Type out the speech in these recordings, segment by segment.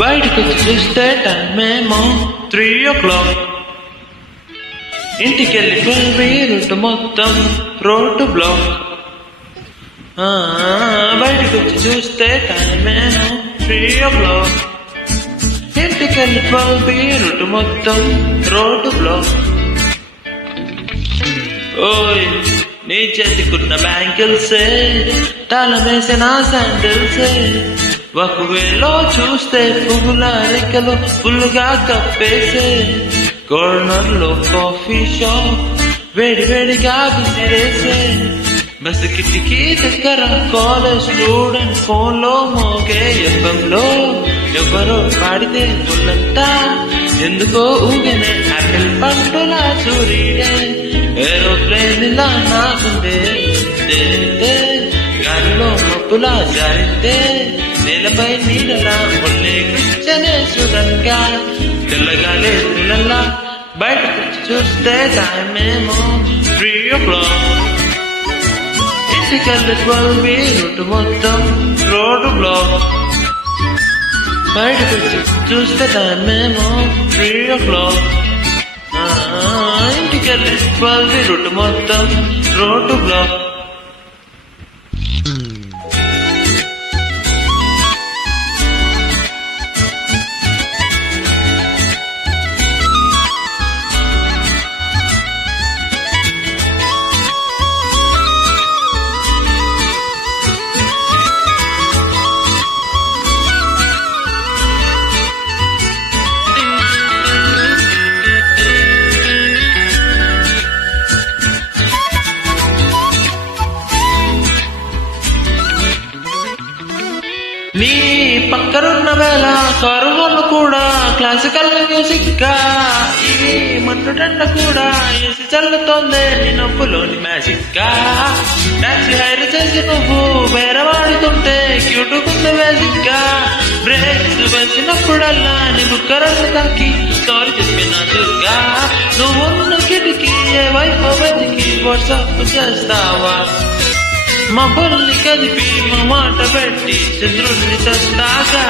బయటకు చూస్తే టైమేమో 3 o'clock. ఇంటికెళ్ళి 12 రూట్ మొత్తం రోడ్డు బ్లాక్. బయటకు చూస్తే టైమేమో 3 o'clock. ఇంటికెళ్ళి 12 రూట్ మొత్తం రోడ్డు బ్లాక్. ఓయ్ నీ చేతికున్న బ్యాంగిల్సే తాళమేసిన శాండిల్సే ఒకవేలో చూస్తే పువ్వుల రెక్కలు ఫుల్గా కప్పేసే కార్నర్ లో కాఫీ షాప్ వేడి వేడిగా విసిరేసే బస్ కిటికీ దగ్గర కాలేజ్ స్టూడెంట్ ఫోన్ లో మోగే ఎఫ్ఎంలో ఎవరో పాడితే పుల్లంతా ఎందుకో ఊగనే ఆపిల్ పండులా సూర్యుడే ఏరోప్లేన్ ఇలా నాకుందే తేలితే గాలిలో మబ్బులా జారితే నేలపై నీడలా ముల్లే కూర్చనే సురంగా తెల్లగాలే నీళ్ళలా బయటకు చూస్తే టైమేమో 3 o'clock. ఇంటికెళ్ళి 12 రూట్ మొత్తం రోడ్డు బ్లాక్. బయటకు చూస్తే టైమేమో 3 o'clock. ఇంటికెళ్ళి 12 రూట్ మొత్తం రోడ్డు బ్లాక్. నీ పక్కనున్న వేళ స్వరములు కూడా క్లాసికల్ మ్యూజిక్ గా ఇవి మండుటెండ కూడా ఏసి చల్లుతోందే నీ నవ్వులోని మ్యాజిక్ గా డాన్సీ హైర్ చేసి నువ్వు బేరవాడుతుంటే క్యూటుకుంది మ్యాజిక్ గా బ్రేక్స్ వచ్చినప్పుడల్లా నీ బుక్కరల్ని తాకి స్టోరీ చెప్పిన దుర్గా నువ్వున్న కిటికీ ఏ వైపు వెతికి వాట్సాప్ చేస్తావా మబ్బుల్ని కదిపి మా మాట పెట్టి చంద్రుడిని తెస్తాగా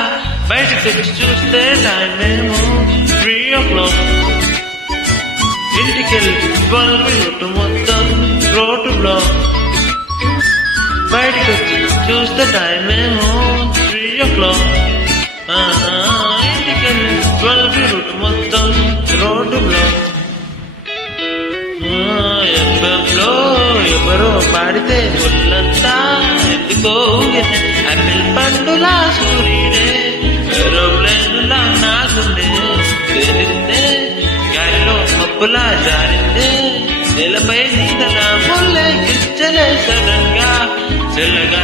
బయటకు చూస్తే టైమేమో 3 o'clock. ఇంటికెళ్ళి 12 రూట్ మొత్తం రోడ్డు బ్లాక్. బయటకు చూస్తే టైమేమో 3 o'clock. ఇంటికెళ్ళి 12 రూట్ మొత్తం రోడ్డు బ్లాక్. ఎఫ్ఎంలో ఎవరో పాడితే ముల్లంతా ఎందుకో ఆపిల్ పండులా సూర్యుడే ఏరోప్లేనులా నాకుండే తేలిందే గాలిలో మబ్బులా జారిందే నేలపై నీడలా ముల్లే గిచ్చలే సడన్ గా చెల్లగా